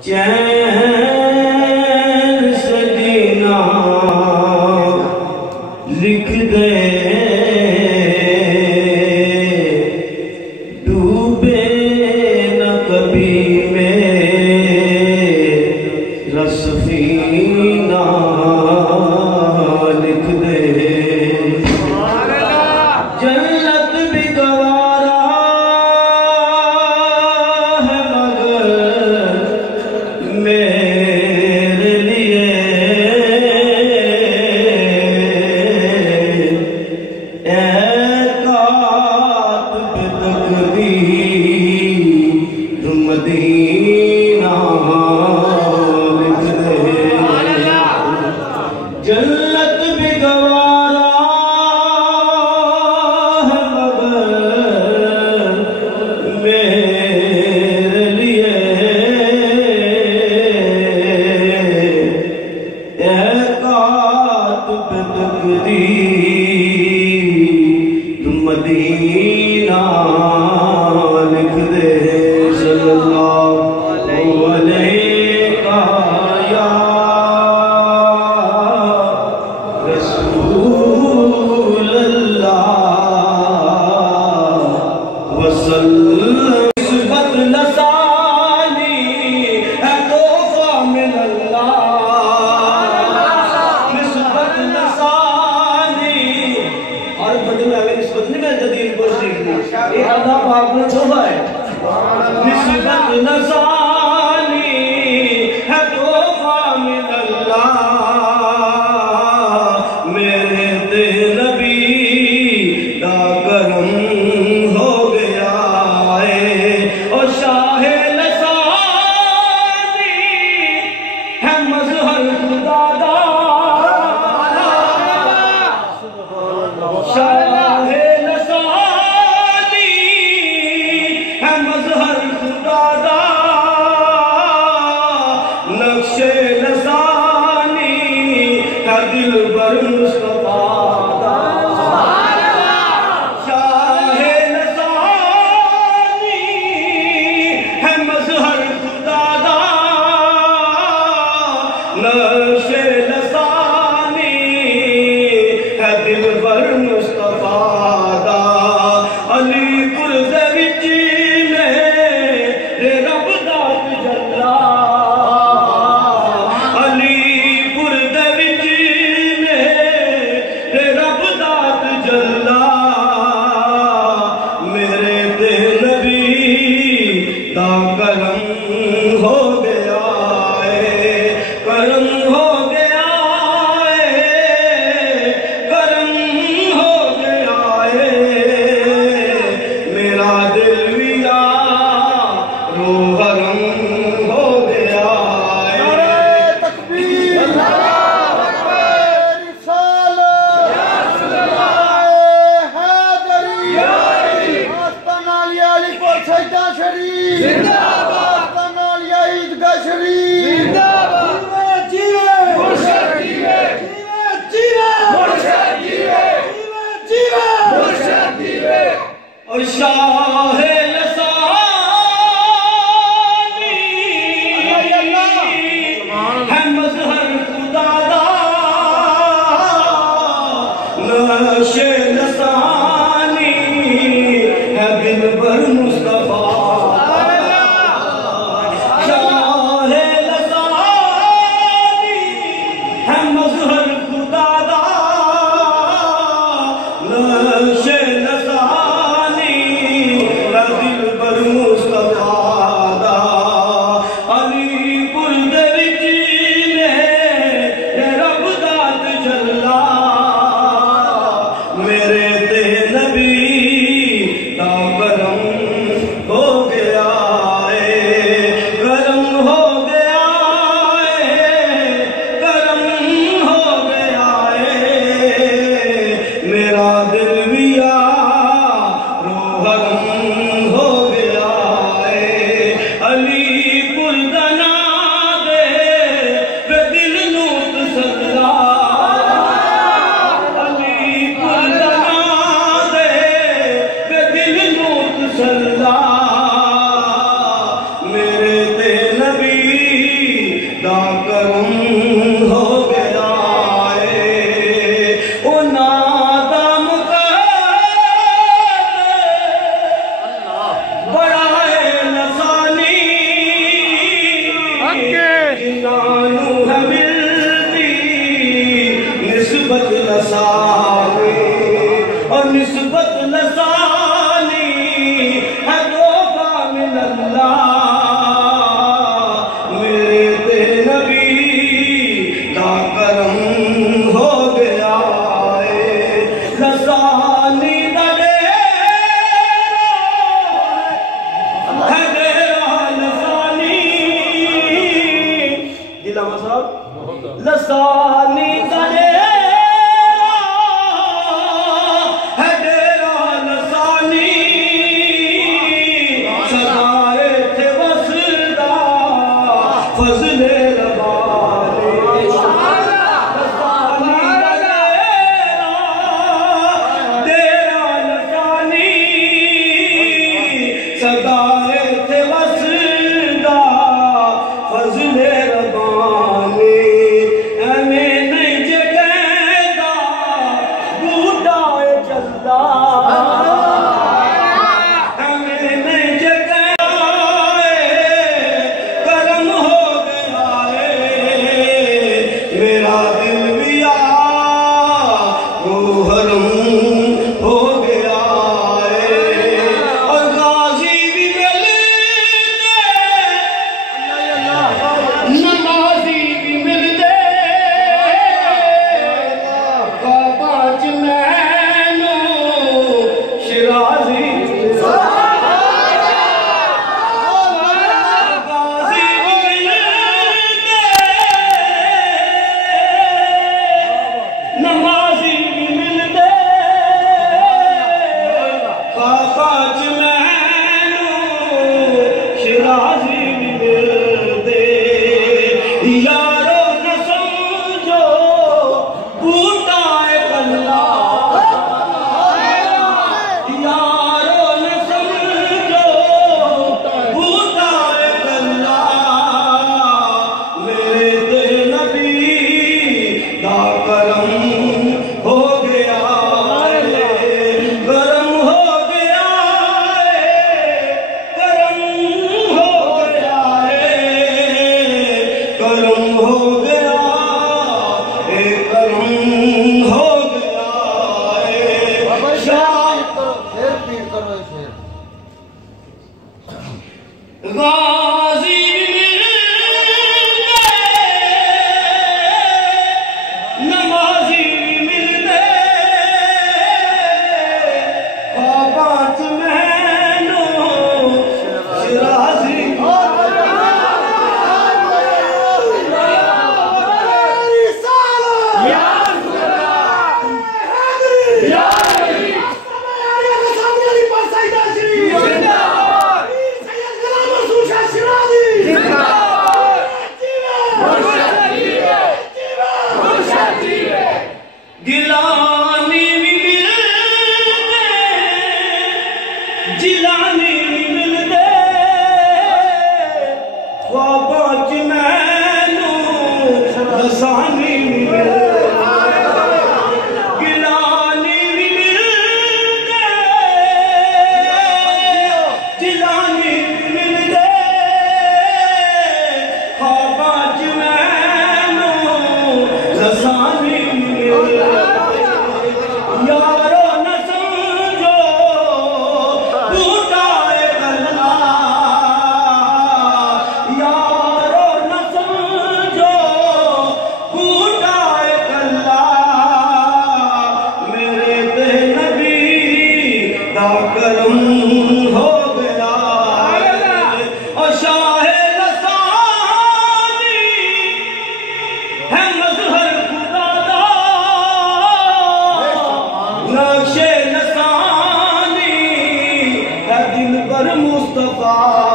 چین سجینا لکھ دے ڈوبے نہ کبھی میرا سفینہ لکھ دے جنت بھی گوارا ہے مگر میرے لیے اے کاتب تقدیر مدینہ لکھ دے جنت بھی گوارا ہے مگر میرے لیے اے کاتب تقدیر مدینہ لکھ دے صلی اللہ علیہ یا رسول اللہ وسلم نسبت نسانی ہے تحفہ من اللہ نسبت نسانی اور بڑی میں نسبت نہیں میں جدید پر سیکھنا یہ اللہ پاک نے تحفہ ہے نسبت نسانی ہے تحفہ من اللہ میرے دل نبی دا کرم ہو گیا ہے اور شاہ لسانی ہے مظہر خدا دا شاہ لسانی ہے مظہر خدا دا نقش لسانی ہے دل بر مصطفیٰ دا شاہ لسانی ہے مظہر خدا دا نقش لسانی ہے دل بر مصطفیٰ دا علی پور دے وچ میرے رب دات جلا علی پور دے وچ میرے رب دات جلا میرے دل نبی دا کرم ہو گیا ہے کرم ہو گیا ہے کرم ہو گیا ہے میرا دل ویا رو حرم ہو گیا ہے تکبیر اللہ اکبر رسالت حیدری آستانہ علی پور سجدہ شریف آستانہ عیدگاہ شریف جیوے مرشد جیوے جیوے مرشد جیوے جیوے مرشد جیوے اور شاہ لسانی ہے مظہر خدا دا نقش لسانی ہے دل بر مصطفیٰ شاہ لسانی ہے مظہر خدا دا نقش لسانی ہے غازی مل گئے نمازی مل گئے خوابات مینوں شرازی گیلانی مل گئے جیلانی مل گئے خوابات مینوں رسانی مل گیلانی مل گئے جیلانی مل گئے خوابات مینوں رسانی یارو نہ سمجھو بوٹائے کلا یارو نہ سمجھو بوٹائے کلا میرے پہ نبی دا کرم ہو گیا اور شاہ لسانی ہے مظہر خدا دا نقش لسانی ہے دل پر مصطفیٰ